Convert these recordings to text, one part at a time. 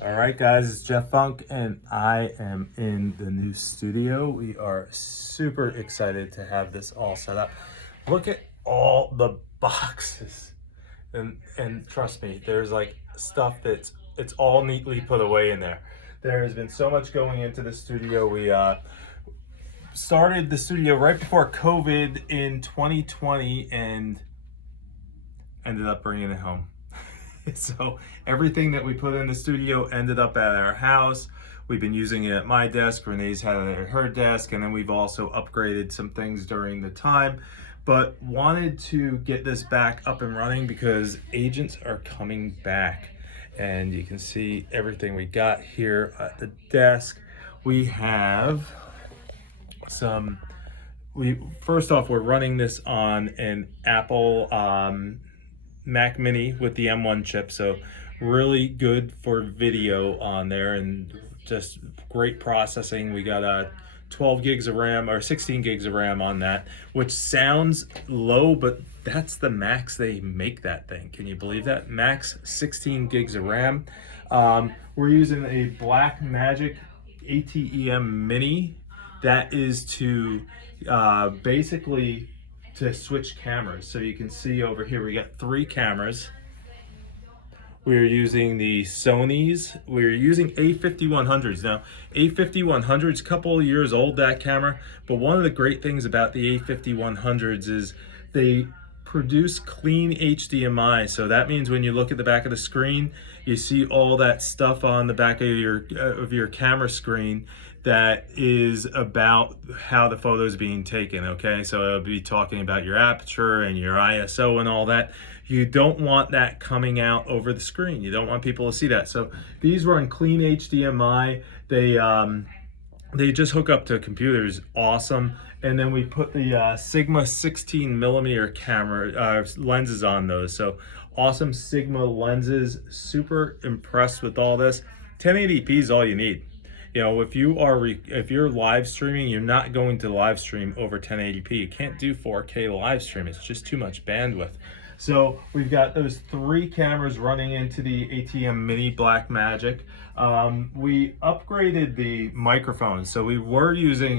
All right, guys, it's Jeff Funk, and I am in the new studio. We are super excited to have this all set up. Look at all the boxes, and trust me, there's like stuff it's all neatly put away in there. There has been so much going into the studio. We started the studio right before COVID in 2020, and ended up bringing it home. So everything that we put in the studio ended up at our house. We've been using it at my desk. Renee's had it at her desk, and then we've also upgraded some things during the time. But wanted to get this back up and running because agents are coming back, and you can see everything we got here at the desk. We have some. We first off, we're running this on an Apple Mac Mini with the M1 chip, so really good for video on there and just great processing. We got 12 gigs of RAM or 16 gigs of RAM on that, which sounds low, but that's the max they make that thing. Can you believe that? Max 16 gigs of RAM. We're using a Black Magic ATEM Mini. That is to basically to switch cameras. So you can see over here, we got 3 cameras. We're using the Sony's. We're using A5100s. Now, A5100s, couple of years old, that camera, but one of the great things about the A5100s is they produce clean HDMI. So that means when you look at the back of the screen, you see all that stuff on the back of your camera screen that is about how the photo is being taken, okay? So it'll be talking about your aperture and your ISO and all that. You don't want that coming out over the screen. You don't want people to see that. So these run clean HDMI. They just hook up to computers, awesome. And then we put the Sigma 16 millimeter camera lenses on those. So awesome Sigma lenses, super impressed with all this. 1080p is all you need. You know, if you're live streaming, you're not going to live stream over 1080p. You can't do 4K live stream. It's just too much bandwidth. So we've got those 3 cameras running into the ATEM Mini Black Magic. We upgraded the microphone. So we were using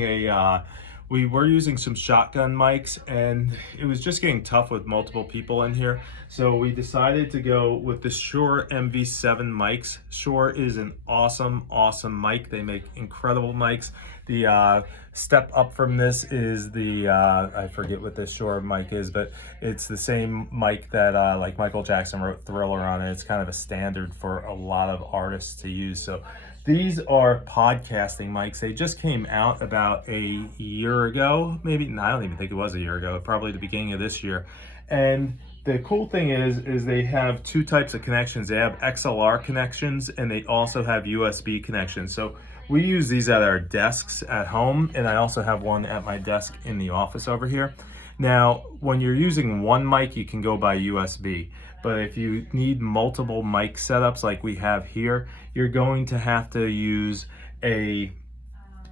some shotgun mics, and it was just getting tough with multiple people in here. So we decided to go with the Shure MV7 mics. Shure is an awesome mic. They make incredible mics. The step up from this is the, I forget what this Shure mic is, but it's the same mic that like Michael Jackson wrote Thriller on it. It's kind of a standard for a lot of artists to use. So these are podcasting mics. They just came out about a year ago, maybe. No, I don't even think it was a year ago, probably the beginning of this year. And the cool thing is they have 2 types of connections. They have XLR connections, and they also have USB connections. So we use these at our desks at home, and I also have one at my desk in the office over here. Now, when you're using one mic, you can go by USB. But if you need multiple mic setups like we have here, you're going to have to use a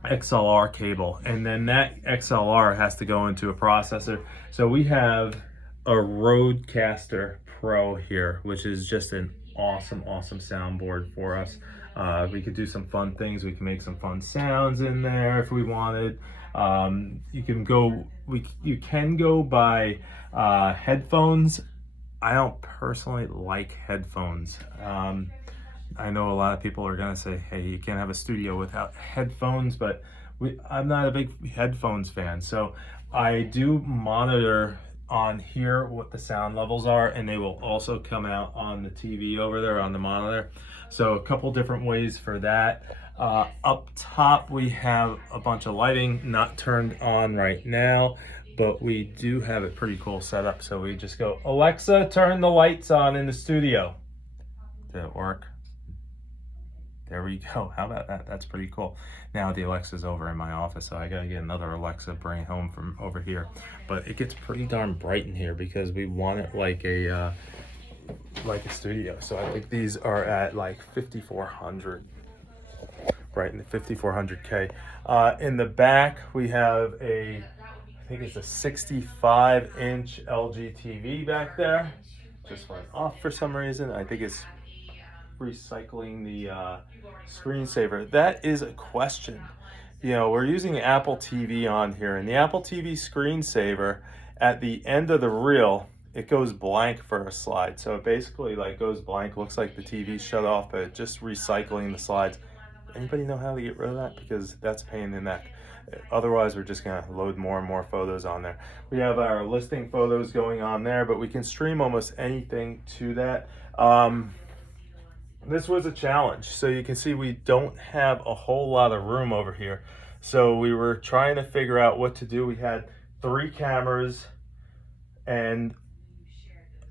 XLR cable. And then that XLR has to go into a processor. So we have a Rodecaster Pro here, which is just an awesome soundboard for us. We could do some fun things. We can make some fun sounds in there if we wanted. You can go by headphones. I don't personally like headphones. I know a lot of people are gonna say, hey, you can't have a studio without headphones, but I'm not a big headphones fan. So I do monitor on here what the sound levels are, and they will also come out on the TV over there on the monitor. So a couple different ways for that. Up top we have a bunch of lighting, not turned on right now, but we do have it pretty cool set up. So we just go, Alexa, turn the lights on in the studio. Did it work? There we go. How about that? That's pretty cool. Now the Alexa's over in my office, so I gotta get another Alexa, bring it home from over here. But it gets pretty darn bright in here because we want it like a studio. So I think these are at like 5400, right in the 5400K. In the back we have I think it's a 65-inch LG TV back there. Just went off for some reason. I think it's recycling the screensaver? That is a question. You know, we're using Apple TV on here, and the Apple TV screensaver at the end of the reel, it goes blank for a slide. So it basically like goes blank, looks like the TV shut off, but just recycling the slides. Anybody know how to get rid of that? Because that's a pain in the neck. Otherwise, we're just gonna load more and more photos on there. We have our listing photos going on there, but we can stream almost anything to that. This was a challenge. So you can see we don't have a whole lot of room over here. So we were trying to figure out what to do. We had 3 cameras and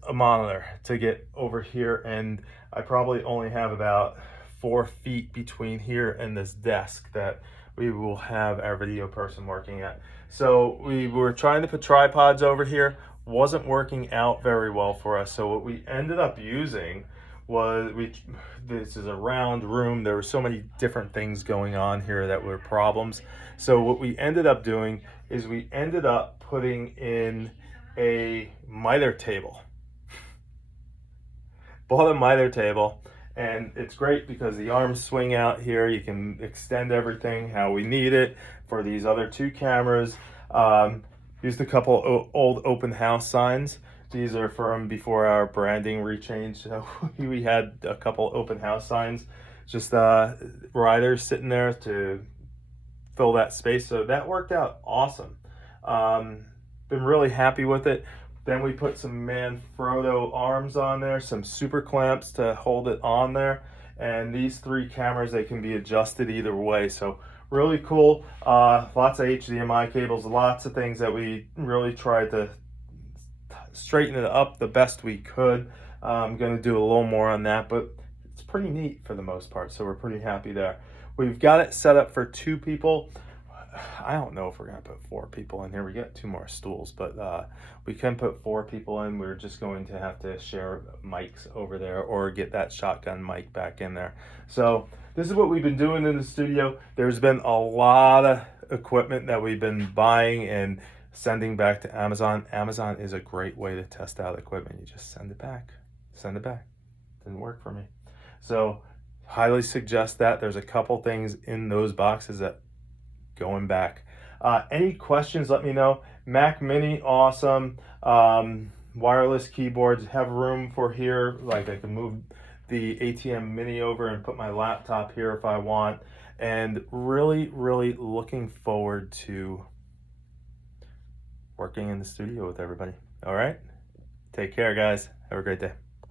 a monitor to get over here, and I probably only have about 4 feet between here and this desk that we will have our video person working at. So we were trying to put tripods over here, wasn't working out very well for us. So what we ended up using was, this is a round room. There were so many different things going on here that were problems. So what we ended up doing is we ended up putting in a miter table. Bought a miter table, and it's great because the arms swing out here. You can extend everything how we need it for these other 2 cameras. Used a couple old open house signs. These are from before our branding rechange. So we had a couple open house signs, just riders sitting there to fill that space. So that worked out awesome. Been really happy with it. Then we put some Manfrotto arms on there, some super clamps to hold it on there. And these 3 cameras, they can be adjusted either way. So really cool. Lots of HDMI cables, lots of things that we really tried to straighten it up the best we could. I'm gonna do a little more on that, but it's pretty neat for the most part. So we're pretty happy there. We've got it set up for 2 people. I don't know if we're gonna put 4 people in here. We got 2 more stools, but we can put 4 people in. We're just going to have to share mics over there or get that shotgun mic back in there. So this is what we've been doing in the studio. There's been a lot of equipment that we've been buying and sending back to Amazon. Amazon is a great way to test out equipment. You just send it back, send it back. Didn't work for me. So highly suggest that. There's a couple things in those boxes that going back. Any questions, let me know. Mac Mini, awesome. Wireless keyboards, have room for here. Like I can move the ATM Mini over and put my laptop here if I want. And really, really looking forward to working in the studio with everybody. All right. Take care, guys. Have a great day.